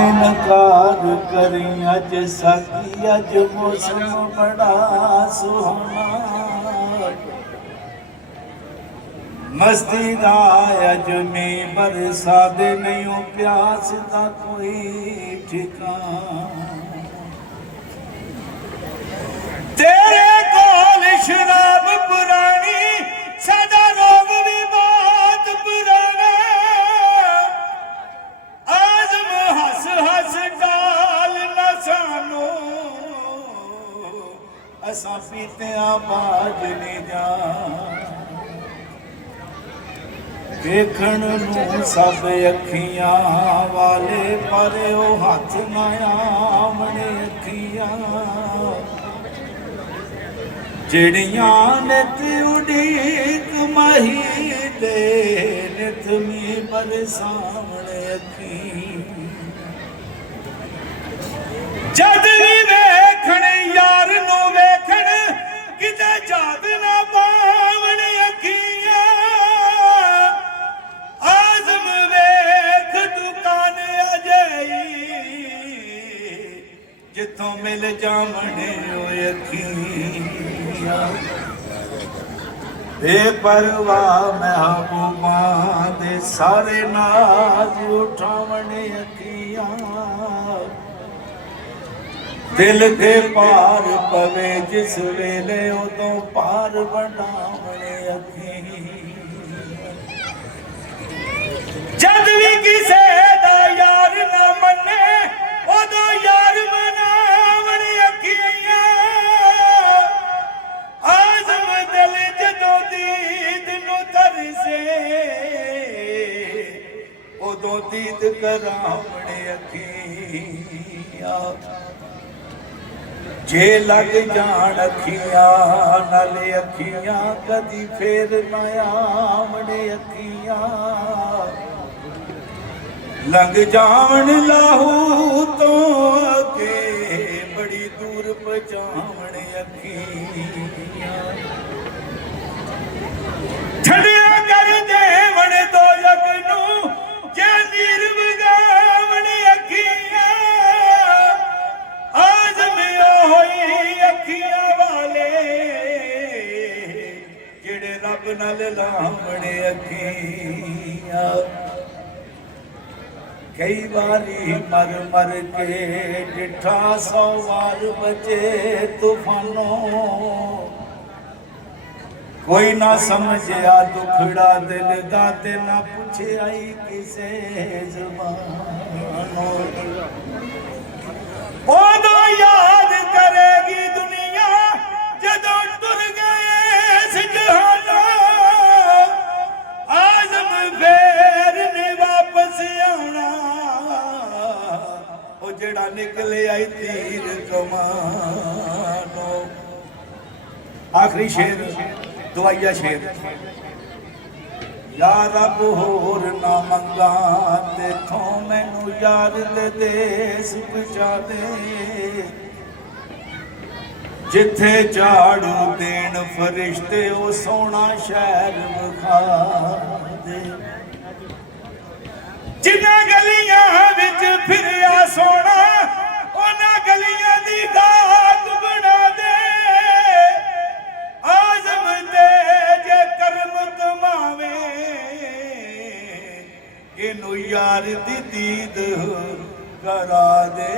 इनकार करी अज सकी अज मौसम बड़ा सुहाना मस्ती दा अज में बरसा दे नहीं प्यास दा कोई ठिकाना तेरे कोल शराब पुरानी सादा रोग भी बहुत पुराना आजम हस हस डाल न सानू असा पीते बाज नहीं जा देखण नूं सब अखियां वाले पर ओ हथ ना आमने अखियां चिड़ियां नित उड़ीक मही दे नित मी बरसावणे अखी जद भी वेखण यार नूं वेखण किते जाद ना पावणे अखियां आजम वेख दुकान अजई जिथों मिल जावणे ओए अखियां बेपरवाह महबूबा दे सारे नाज उठावणे अखियां दिल के पार पवे जिस वेले उदों पार बनावणे अखियां जद भी किसे दा यार ना मने उदों यार मनावणे अखियां आजम दिल जदों दीद नूं तरसे उदों दीद करावणे अखियां जे लग जान अखियां नाले अखियां कदी फेर ना आवणे अखियां लंघ जावन लाहू तो अगे बड़ी दूर पहुंचावणे अखियां ठंडिया कर देवण दोजख नूं जे नीर वगावणे अखियां आजम होई अखियां वाले जेड़े रब नाल लावणे अखियां कई बारी मर मर के डिठा 100 बार बचे तूफानों कोई ना समझिया दुखड़ा दिल दा ते ना पूछे आई किसे ज़बानों ओदों याद करेगी दुनिया जदों टुर गए इस जहानों आजम फेर नहीं वापस आउणा ओ जड़ा निकले आई तीर कमानों आखिरी शेर दुआया शेर या रब होर ना मंगा तेथों मैनू यार दे देस पहुंचा दे जिथे झाड़ू देन फरिश्ते ओ सोना शहर विखा दे जिन्हां गलियां विच फिरिया सोना उन्हां गलियां दी गात बना दे आजम दे जे करम कमावे इनू यार दी दीद करा दे।